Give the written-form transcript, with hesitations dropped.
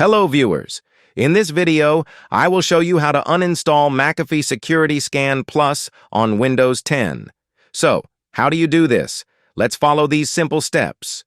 Hello viewers. In this video, I will show you how to uninstall McAfee Security Scan Plus on Windows 10. So, how do you do this? Let's follow these simple steps.